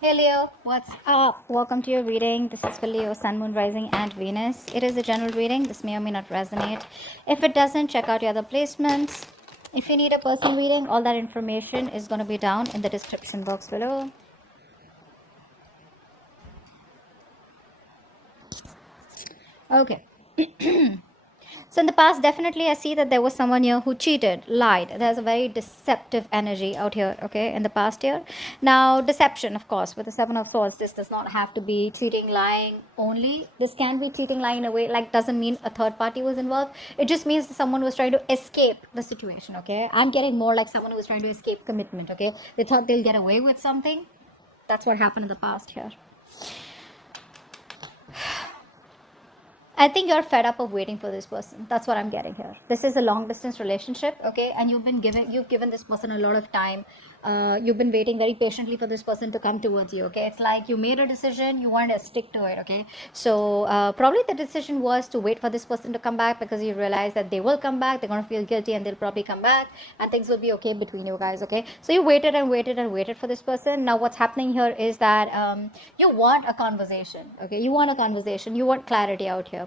Hey Leo, what's up? Welcome to your reading. This is for Leo, Sun, Moon, Rising, and Venus. It is a general reading. This may or may not resonate. If it doesn't, check out your other placements. If you need a personal reading, all that information is going to be down in the description box below. Okay. So in the past, definitely I see that there was someone here who cheated, lied. There's a very deceptive energy out here, okay, in the past year. Now, deception, of course, with the Seven of Swords, this does not have to be cheating, lying only. This can be cheating, lying in a way, like doesn't mean a third party was involved. It just means that someone was trying to escape the situation, okay. I'm getting more like someone who was trying to escape commitment, okay. They thought they'll get away with something. That's what happened in the past here. I think you're fed up of waiting for this person. That's what I'm getting here. This is a long distance relationship, okay? And you've given this person a lot of time. You've been waiting very patiently for this person to come towards you, okay? It's like you made a decision, you wanted to stick to it, okay? So probably the decision was to wait for this person to come back because you realize that they will come back. They're gonna feel guilty and they'll probably come back, and things will be okay between you guys, okay? So you waited and waited and waited for this person. Now what's happening here is that you want a conversation, okay? You want a conversation. You want clarity out here.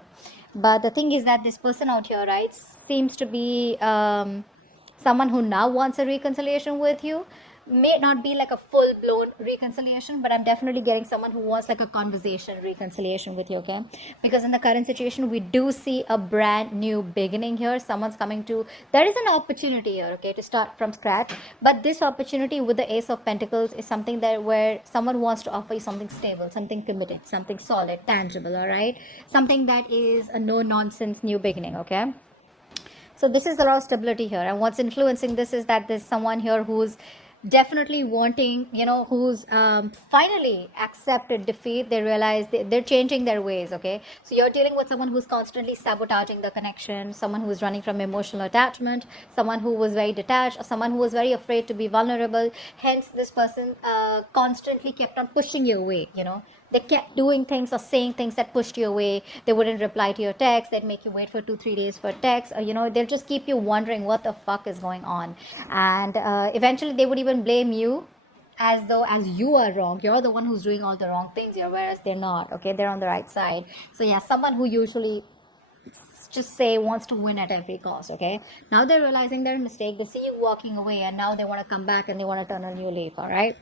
But the thing is that this person out here, right, seems to be someone who now wants a reconciliation with you. May not be like a full blown reconciliation, but I'm definitely getting someone who wants like a conversation reconciliation with you, okay? Because in the current situation, we do see a brand new beginning here. Someone's coming to, there is an opportunity here, okay, to start from scratch. But this opportunity with the Ace of Pentacles is something that where someone wants to offer you something stable, something committed, something solid, tangible, all right? Something that is a no nonsense new beginning, okay? So this is a lot of stability here, and what's influencing this is that there's someone here who's definitely wanting, who's finally accepted defeat. They realize they're changing their ways, okay? So you're dealing with someone who's constantly sabotaging the connection, someone who's running from emotional attachment, someone who was very detached, or someone who was very afraid to be vulnerable. Hence this person constantly kept on pushing you away, they kept doing things or saying things that pushed you away. They wouldn't reply to your text. They'd make you wait for 2-3 days for text. They'll just keep you wondering what the fuck is going on. And eventually they would even blame you as though as you are wrong. You're the one who's doing all the wrong things here, whereas they're not, okay? They're on the right side. So yeah, someone who usually just say wants to win at every cost, okay? Now they're realizing their mistake. They see you walking away and now they want to come back and they want to turn a new leaf, all right?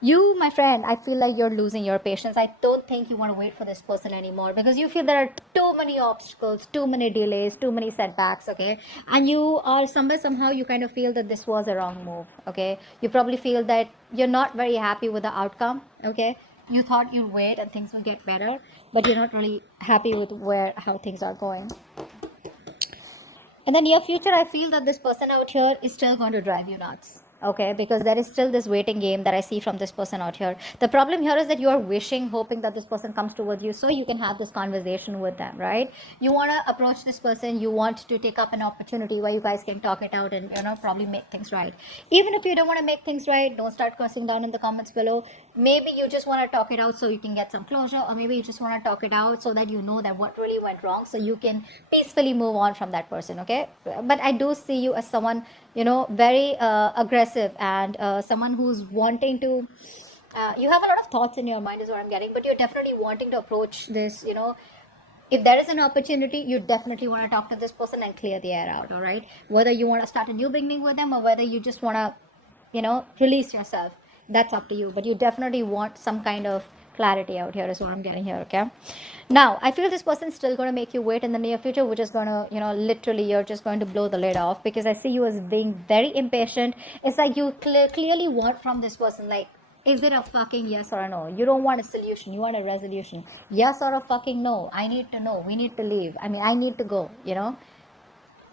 You, my friend, I feel like you're losing your patience. I don't think you want to wait for this person anymore because you feel there are too many obstacles, too many delays, too many setbacks, okay? And you are somehow you kind of feel that this was a wrong move, okay? You probably feel that you're not very happy with the outcome, okay? You thought you'd wait and things will get better, but you're not really happy with how things are going. In the near future, I feel that this person out here is still going to drive you nuts, okay? Because there is still this waiting game that I see from this person out here. The problem here is that you are wishing, hoping that this person comes towards you so you can have this conversation with them, right? You want to approach this person, you want to take up an opportunity where you guys can talk it out and probably make things right. Even if you don't want to make things right, don't start cursing down in the comments below. Maybe you just want to talk it out so you can get some closure, or maybe you just want to talk it out so that you know that what really went wrong, so you can peacefully move on from that person, okay? But I do see you as someone very aggressive and someone who's wanting to you have a lot of thoughts in your mind is what I'm getting, but you're definitely wanting to approach this, if there is an opportunity, you definitely want to talk to this person and clear the air out, all right? Whether you want to start a new beginning with them or whether you just want to release yourself, that's up to you. But you definitely want some kind of clarity out here is what I'm getting here, okay? Now I feel this person's still going to make you wait in the near future, which is going to literally you're just going to blow the lid off, because I see you as being very impatient. It's like you clearly want from this person, like, is it a fucking yes or a no? You don't want a solution, you want a resolution. Yes or a fucking no. I need to know. We need to leave. I mean, I need to go,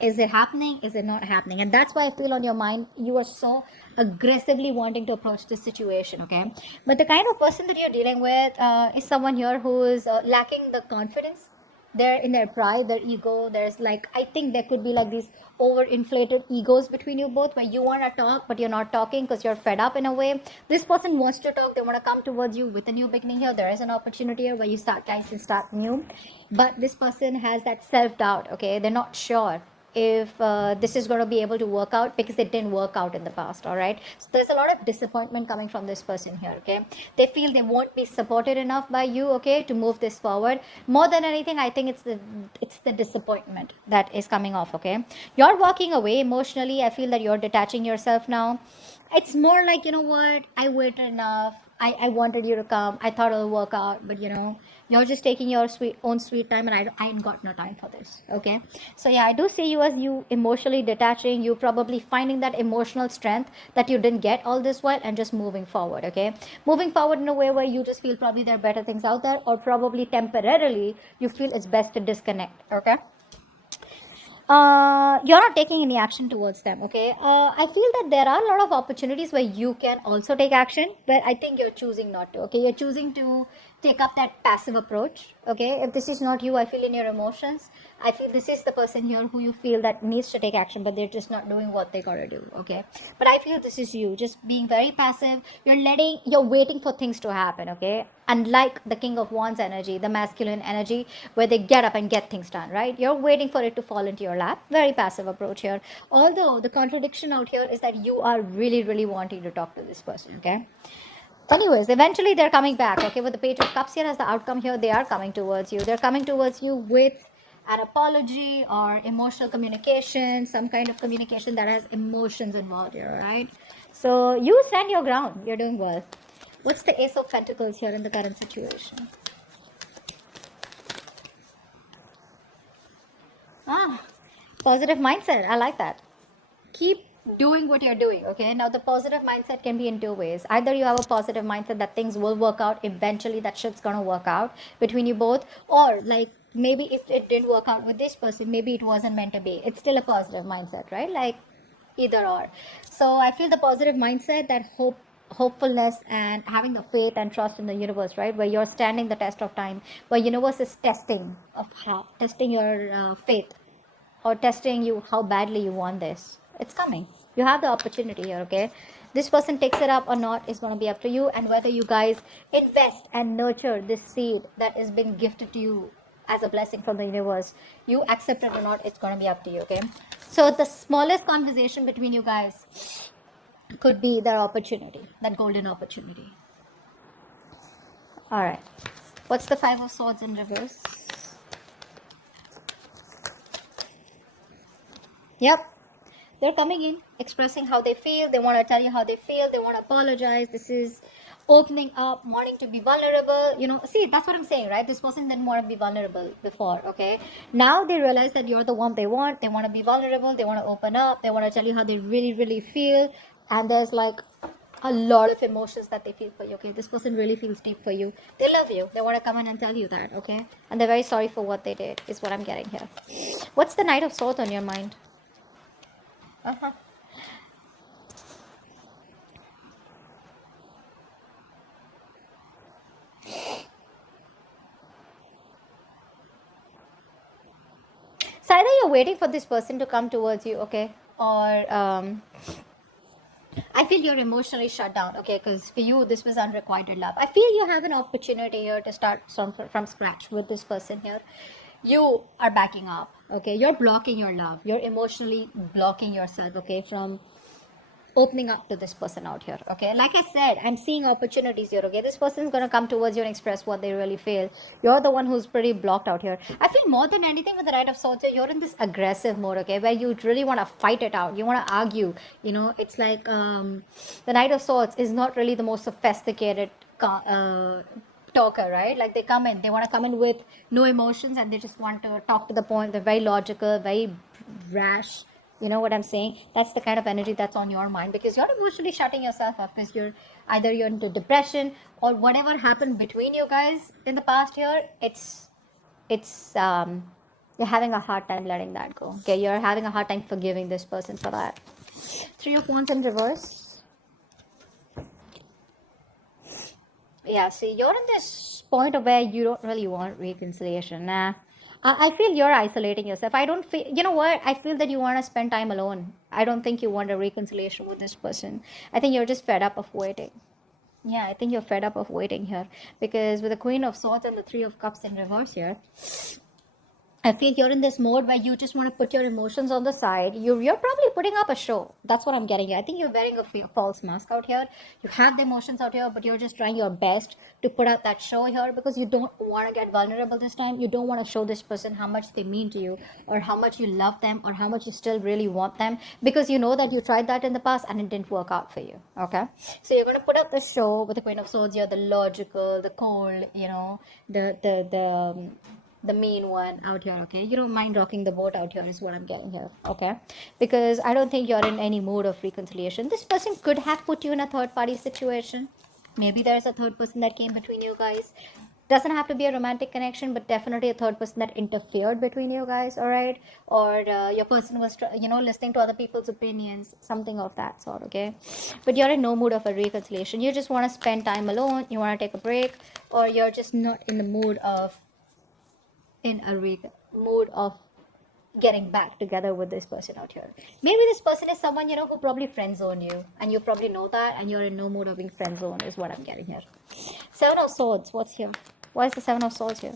is it happening? Is it not happening? And that's why I feel on your mind you are so aggressively wanting to approach this situation, okay? But the kind of person that you're dealing with is someone here who is lacking the confidence. They're in their pride, their ego. There's like, I think there could be like these overinflated egos between you both, where you want to talk but you're not talking because you're fed up in a way. This person wants to talk. They want to come towards you with a new beginning here. There is an opportunity here where you guys can start new. But this person has that self-doubt, okay? They're not sure. if this is going to be able to work out, because it didn't work out in the past. All right, so there's a lot of disappointment coming from this person here. Okay, they feel they won't be supported enough by you, okay, to move this forward. More than anything, I think it's the disappointment that is coming off. Okay, you're walking away emotionally. I feel that you're detaching yourself now. It's more like, you know what, I waited enough. I wanted you to come. I thought it'll work out, but you're just taking your sweet time, and I ain't got no time for this. Okay, so yeah, I do see you as you emotionally detaching. You probably finding that emotional strength that you didn't get all this while, and just moving forward. Okay, moving forward in a way where you just feel probably there are better things out there, or probably temporarily you feel it's best to disconnect. Okay, you're not taking any action towards them. Okay, I feel that there are a lot of opportunities where you can also take action, but I think you're choosing not to. Okay, you're choosing to take up that passive approach. Okay, if this is not you, I feel in your emotions, I feel this is the person here who you feel that needs to take action, but they're just not doing what they gotta do. Okay, but I feel this is you just being very passive. You're waiting for things to happen. Okay, unlike the King of Wands energy, the masculine energy, where they get up and get things done, right? You're waiting for it to fall into your lap. Very passive approach here. Although the contradiction out here is that you are really, really wanting to talk to this person. Okay, anyways, eventually they're coming back. Okay, with the Page of Cups here as the outcome here, they are coming towards you. They're coming towards you with an apology or emotional communication, some kind of communication that has emotions involved here, right? So you stand your ground. You're doing well. What's the Ace of Pentacles here in the current situation? Ah, positive mindset. I like that. Keep doing what you're doing. Okay, now the positive mindset can be in two ways. Either you have a positive mindset that things will work out eventually, that shit's gonna work out between you both, or like maybe if it didn't work out with this person, maybe it wasn't meant to be. It's still a positive mindset, right? Like either or. So I feel the positive mindset, that hopefulness, and having the faith and trust in the universe, right, where you're standing the test of time, where universe is testing your faith, or testing you how badly you want this. It's coming. You have the opportunity here. Okay, this person takes it up or not is going to be up to you, and whether you guys invest and nurture this seed that is being gifted to you as a blessing from the universe, you accept it or not, it's going to be up to you. Okay, so the smallest conversation between you guys could be that opportunity, that golden opportunity. All right, what's the Five of Swords in reverse? Yep, they're coming in, expressing how they feel. They want to tell you how they feel. They want to apologize. This is opening up, wanting to be vulnerable. See, that's what I'm saying, right? This person didn't want to be vulnerable before. Okay, now they realize that you're the one they want. They want to be vulnerable. They want to open up. They want to tell you how they really, really feel. And there's like a lot of emotions that they feel for you. Okay, this person really feels deep for you. They love you. They want to come in and tell you that. Okay, and they're very sorry for what they did, is what I'm getting here. What's the Knight of Swords on your mind? Uh-huh. So either you're waiting for this person to come towards you, okay, or I feel you're emotionally shut down, okay, because for you this was unrequited love. I feel you have an opportunity here to start from scratch with this person here. You are backing up, okay, you're blocking your love, you're emotionally blocking yourself, okay, from opening up to this person out here. Okay, like I said, I'm seeing opportunities here. Okay, this person is going to come towards you and express what they really feel. You're the one who's pretty blocked out here. I feel more than anything with the Knight of Swords, you're in this aggressive mode, okay, where you really want to fight it out, you want to argue. It's like the Knight of Swords is not really the most sophisticated talker, right? Like they want to come in with no emotions, and they just want to talk to the point. They're very logical, very rash. You know what I'm saying? That's the kind of energy that's on your mind, because you're emotionally shutting yourself up, because you're into depression, or whatever happened between you guys in the past year. It's you're having a hard time letting that go. Okay, you're having a hard time forgiving this person for that. Three of Wands in reverse. Yeah, see, you're in this point of where you don't really want reconciliation. Nah. I feel you're isolating yourself. I don't feel, you know what? I feel that you want to spend time alone. I don't think you want a reconciliation with this person. I think you're just fed up of waiting. Yeah, I think you're fed up of waiting here. Because with the Queen of Swords and the Three of Cups in reverse here, I feel you're in this mode where you just want to put your emotions on the side. You're probably putting up a show. That's what I'm getting here. I think you're wearing a false mask out here. You have the emotions out here, but you're just trying your best to put out that show here because you don't want to get vulnerable this time. You don't want to show this person how much they mean to you, or how much you love them, or how much you still really want them, because you know that you tried that in the past and it didn't work out for you. Okay, so you're going to put up the show with the Queen of Swords here, the logical, the cold, the mean one out here. Okay, you don't mind rocking the boat out here is what I'm getting here. Okay, because I don't think you're in any mood of reconciliation. This person could have put you in a third party situation. Maybe there's a third person that came between you guys. Doesn't have to be a romantic connection, but definitely a third person that interfered between you guys. All right, or your person was listening to other people's opinions, something of that sort. Okay, but you're in no mood of a reconciliation. You just want to spend time alone, you want to take a break, or you're just not in the mood of mood of getting back together with this person out here. Maybe this person is someone who probably friend zone you, and you probably know that, and you're in no mood of being friend zone is what I'm getting here. Seven of Swords. What's here? Why is the Seven of Swords here?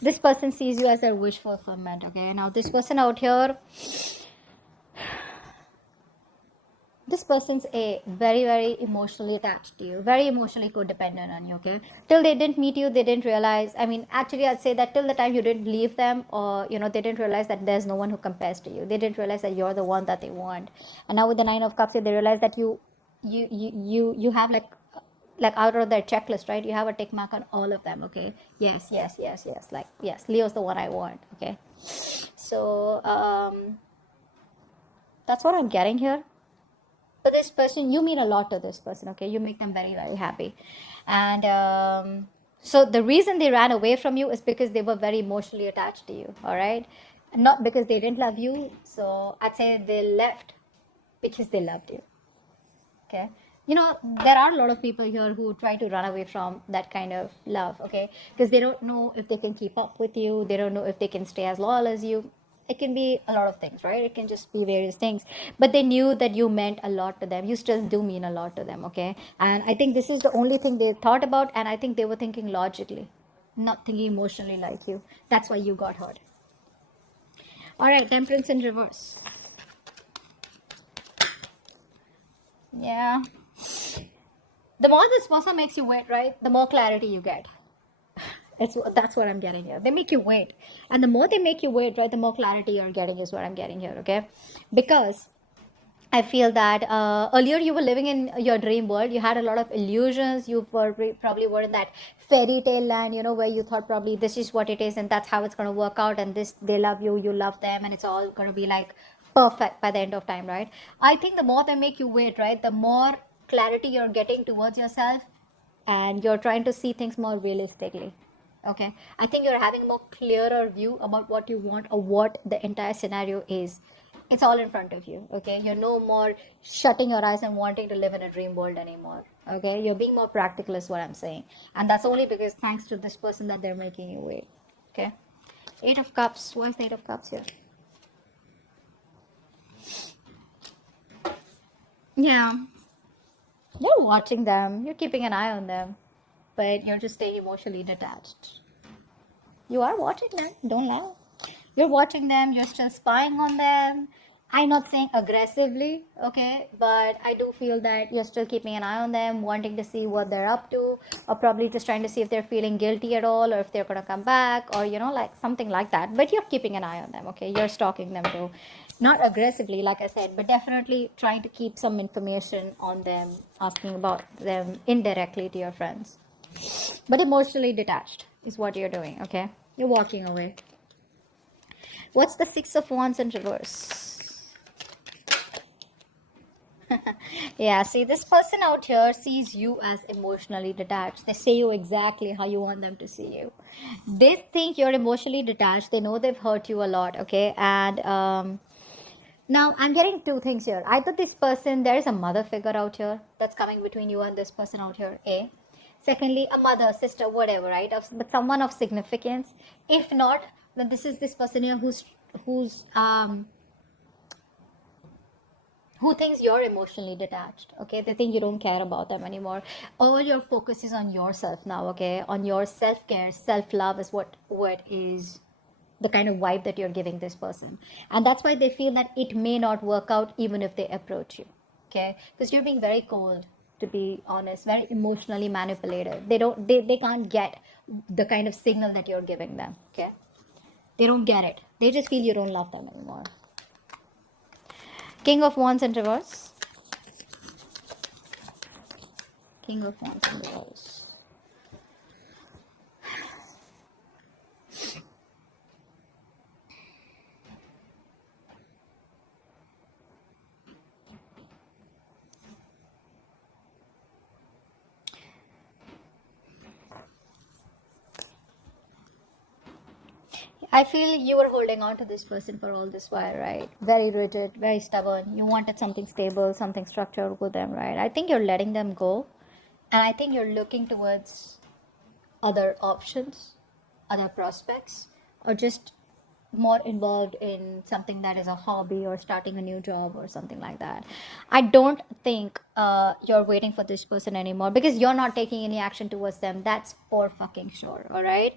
This person sees you as their wish fulfillment. Okay, now this person out here, this person's a very emotionally attached to you, very emotionally codependent on you. Okay, till they didn't meet you, they didn't realize, I mean, actually I'd say that till the time you didn't leave them, or they didn't realize that there's no one who compares to you. They didn't realize that you're the one that they want. And now with the Nine of Cups, they realize that you have like out of their checklist, right? You have a tick mark on all of them. Okay, yes, like yes, Leo's the one I want. Okay, so that's what I'm getting here. But this person, you mean a lot to this person. Okay, you make them very happy. And so the reason they ran away from you is because they were very emotionally attached to you. All right, and not because they didn't love you. So I'd say they left because they loved you. Okay, there are a lot of people here who try to run away from that kind of love. Okay, because they don't know if they can keep up with you, they don't know if they can stay as loyal as you. It can be a lot of things, right? It can just be various things, but they knew that you meant a lot to them. You still do mean a lot to them. Okay, and I think this is the only thing they thought about, and I think they were thinking logically, not thinking emotionally like you. That's why you got hurt. All right, Temperance in reverse. Yeah, the more this person makes you wait, right, the more clarity you get. That's what I'm getting here. They make you wait, and the more they make you wait, right, the more clarity you're getting is what I'm getting here. Okay, because I feel that earlier you were living in your dream world. You had a lot of illusions. You probably were in that fairy tale land, where you thought probably this is what it is and that's how it's going to work out. And this, they love you, you love them, and it's all going to be like perfect by the end of time, right? I think the more they make you wait, right, the more clarity you're getting towards yourself, and you're trying to see things more realistically. Okay, I think you're having a more clearer view about what you want or what the entire scenario is. It's all in front of you. Okay, you're no more shutting your eyes and wanting to live in a dream world anymore. Okay, you're being more practical is what I'm saying, and that's only because thanks to this person that they're making you wait. Okay, Eight of Cups. Why is the Eight of Cups here? Yeah, you're watching them, you're keeping an eye on them, but you're just staying emotionally detached. You are watching them, don't lie. You're watching them, you're still spying on them. I'm not saying aggressively, okay, but I do feel that you're still keeping an eye on them, wanting to see what they're up to, or probably just trying to see if they're feeling guilty at all, or if they're going to come back, or like something like that. But you're keeping an eye on them, okay? You're stalking them too. Not aggressively, like I said, but definitely trying to keep some information on them, asking about them indirectly to your friends. But emotionally detached is what you're doing, okay? You're walking away. What's the Six of Wands in reverse? Yeah, see, this person out here sees you as emotionally detached. They say you exactly how you want them to see you. They think you're emotionally detached. They know they've hurt you a lot, okay? And now I'm getting two things here. Either this person, there is a mother figure out here that's coming between you and this person out here, A. Secondly, a mother, sister, whatever, right? But someone of significance. If not, then this is this person here who's who thinks you're emotionally detached. Okay, they think you don't care about them anymore. All your focus is on yourself now. Okay, on your self-care, self-love is what is the kind of vibe that you're giving this person, and that's why they feel that it may not work out even if they approach you. Okay, because you're being very cold, to be honest, very emotionally manipulated. They can't get the kind of signal that you're giving them. Okay, they don't get it. They just feel you don't love them anymore. King of Wands in reverse. King of Wands in reverse. I feel you were holding on to this person for all this while, right? Very rigid, very stubborn. You wanted something stable, something structured with them, right? I think you're letting them go. And I think you're looking towards other options, other prospects, or just more involved in something that is a hobby or starting a new job or something like that. I don't think you're waiting for this person anymore because you're not taking any action towards them. That's for fucking sure. All right.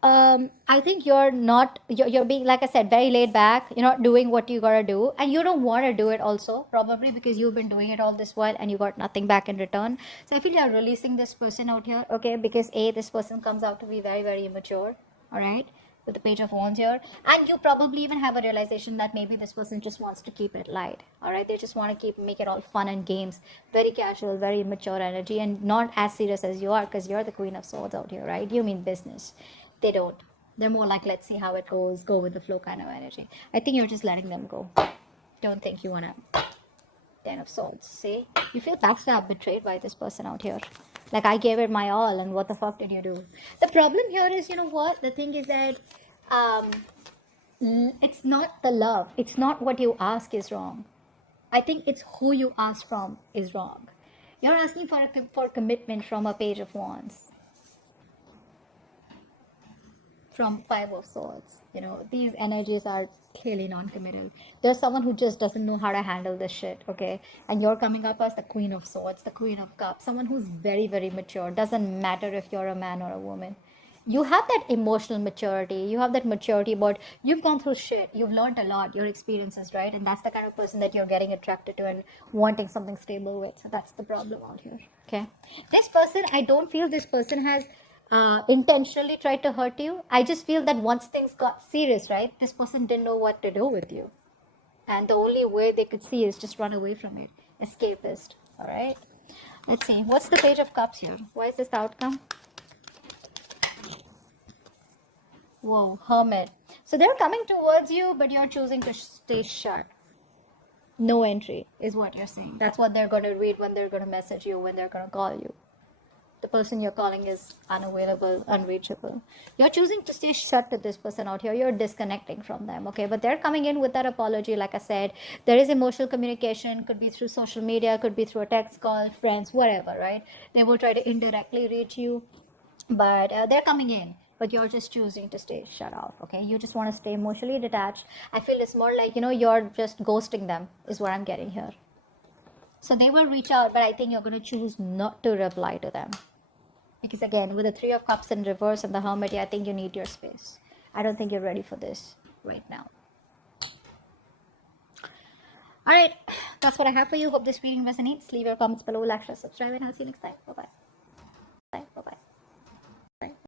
I think you're being, like I said, very laid back. You're not doing what you gotta do, and you don't want to do it also, probably because you've been doing it all this while and you got nothing back in return. So I feel you're releasing this person out here, okay? Because this person comes out to be very, very immature, all right? With the Page of Wands here, and you probably even have a realization that maybe this person just wants to keep it light, all right? They just want to make it all fun and games, very casual, very immature energy, and not as serious as you are, because you're the Queen of Swords out here, right? You mean business. They don't. They're more like, let's see how it goes, go with the flow kind of energy. I think you're just letting them go. Don't think you want to. Ten of Swords. See? You feel backstabbed, betrayed by this person out here. Like, I gave it my all, and what the fuck did you do? The problem here is, you know what? The thing is that um, it's not the love. It's not what you ask is wrong. I think it's who you ask from is wrong. You're asking for commitment from a Page of Wands, from Five of Swords. You know, these energies are clearly non-committal. There's someone who just doesn't know how to handle this shit, okay? And you're coming up as the Queen of Swords, the Queen of Cups, someone who's very, very mature. Doesn't matter if you're a man or a woman. You have that emotional maturity. You have that maturity about you've gone through shit. You've learned a lot, your experiences, right? And that's the kind of person that you're getting attracted to and wanting something stable with. So that's the problem out here, okay? This person, I don't feel this person has intentionally tried to hurt you. I just feel that once things got serious, right, this person didn't know what to do with you. And the only way they could see is just run away from it. Escapist. All right. Let's see. What's the Page of Cups here? Why is this the outcome? Whoa, Hermit. So they're coming towards you, but you're choosing to stay shut. No entry is what you're saying. That's what they're going to read when they're going to message you, when they're going to call you. The person you're calling is unavailable, unreachable. You're choosing to stay shut to this person out here. You're disconnecting from them, okay? But they're coming in with that apology. Like I said, there is emotional communication, could be through social media, could be through a text call, friends, whatever, right? They will try to indirectly reach you, but they're coming in. But you're just choosing to stay shut off, okay? You just want to stay emotionally detached. I feel it's more like, you're just ghosting them, is what I'm getting here. So they will reach out, but I think you're going to choose not to reply to them. Because again, with the Three of Cups in reverse and the Hermit, I think you need your space. I don't think you're ready for this right now. Alright, that's what I have for you. Hope this reading resonates. Leave your comments below, like, share, subscribe, and I'll see you next time. Bye-bye.